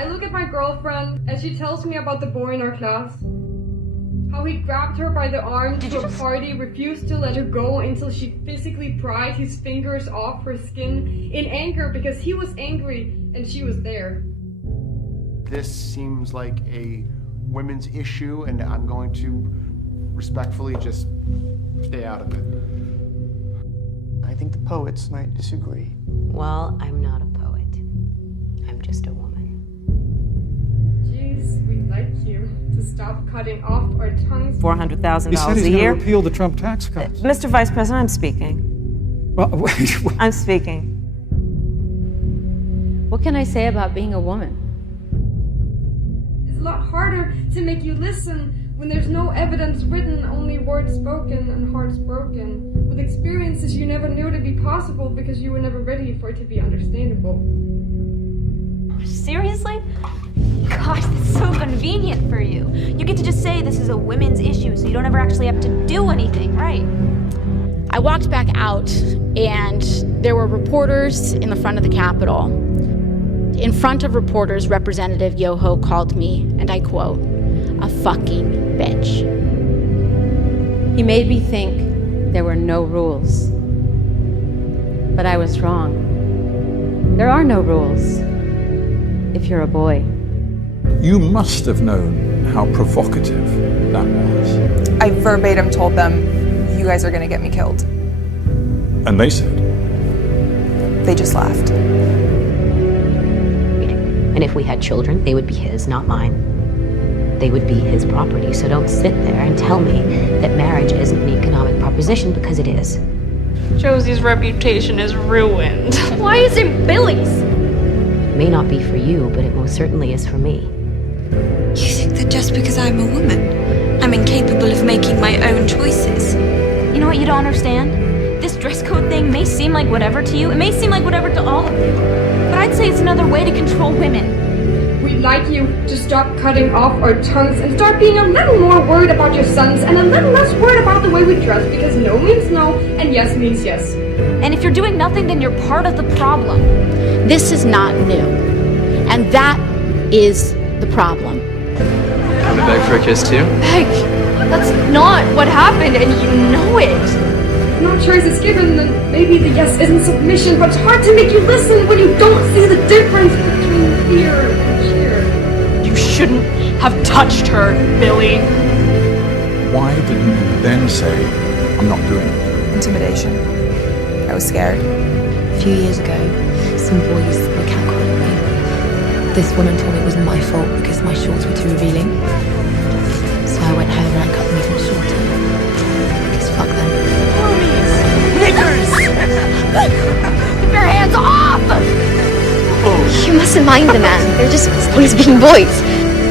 I look at my girlfriend as she tells me about the boy in our class. How he grabbed her by the arm to a party, refused to let her go until she physically pried his fingers off her skin in anger because he was angry and she was there. This seems like a women's issue, and I'm going to respectfully just stay out of it. I think the poets might disagree. Well, I'm not a poet. I'm just a woman. Jeez, we'd like you to stop cutting off our tongues. $400,000 He said he's a going year. to repeal the Trump tax cuts. Mr. Vice President, I'm speaking. Well, wait. I'm speaking. What can I say about being a woman? It's a lot harder to make you listen when there's no evidence written, only words spoken and hearts broken, with experiences you never knew to be possible because you were never ready for it to be understandable. Seriously? Gosh, that's so convenient for you. You get to just say this is a women's issue, so you don't ever actually have to do anything, right? I walked back out, and there were reporters in the front of the Capitol. In front of reporters, Representative Yoho called me, and I quote, "a fucking bitch." He made me think there were no rules. But I was wrong. There are no rules if you're a boy. You must have known how provocative that was. I verbatim told them, you guys are gonna get me killed. And they said? They just laughed. And if we had children, they would be his, not mine. They would be his property, so don't sit there and tell me that marriage isn't an economic proposition, because it is. Josie's reputation is ruined. Why is it Billy's? It may not be for you, but it most certainly is for me. You think that just because I'm a woman, I'm incapable of making my own choices? You know what you don't understand? This dress code thing may seem like whatever to you. It may seem like whatever to all of you. But I'd say it's another way to control women. We'd like you to stop cutting off our tongues and start being a little more worried about your sons and a little less worried about the way we dress, because no means no and yes means yes. And if you're doing nothing, then you're part of the problem. This is not new, and that is the problem. Come to beg for a kiss too? Beck, that's not what happened, and you know it. If no choice is given, then maybe the yes isn't submission, but it's hard to make you listen when you don't see the difference between fear and cheer. You shouldn't have touched her, Billy. Why didn't you then say, I'm not doing it? Intimidation. I was scared. A few years ago, some boys were catcalling me. This woman told me it was my fault because my shorts were too revealing. So I went home and I cut them even shorter. Because fuck them. Niggers! Keep your hands off! You mustn't mind the man. They're just boys being boys.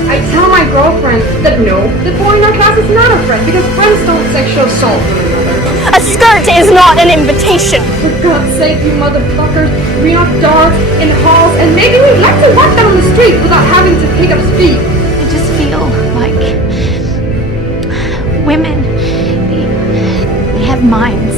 I tell my girlfriend that no, the boy in our class is not a friend because friends don't sexual assault one another. A skirt is not an invitation! For God's sake, you motherfuckers, we are dark in halls, and maybe we'd like to walk down the street without having to pick up speed. I just feel like women, they have minds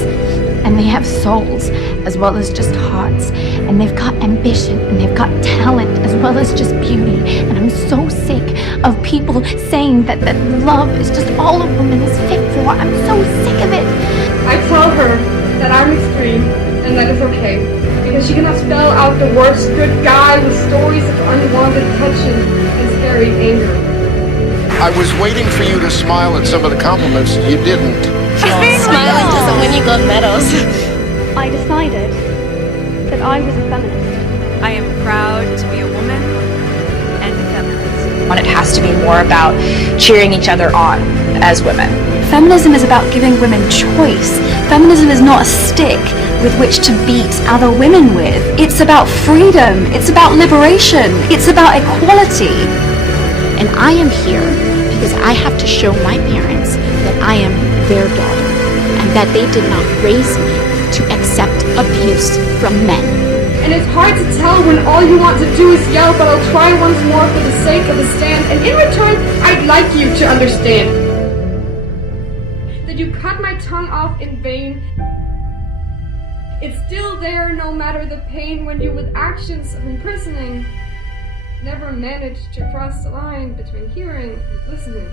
and they have souls as well as just hearts, and they've got ambition and they've got talent as well as just beauty. And I'm so sick of people saying that love is just all a woman is fit for. I'm so sick of it. I tell her that I'm extreme and that it's okay, because she cannot spell out the words good guy with stories of unwanted attention and scary anger. I was waiting for you to smile at some of the compliments. You didn't. Smiling doesn't win you gold medals. I decided that I was a feminist. I am proud to be a woman and a feminist. When it has to be more about cheering each other on as women. Feminism is about giving women choice. Feminism is not a stick with which to beat other women with. It's about freedom. It's about liberation. It's about equality. And I am here because I have to show my parents that I am their daughter and that they did not raise me to accept abuse from men. And it's hard to tell when all you want to do is yell, but I'll try once more for the sake of the stand. And in return, I'd like you to understand that you cut my tongue off in vain. It's still there no matter the pain when you with actions of imprisoning never managed to cross the line between hearing and listening.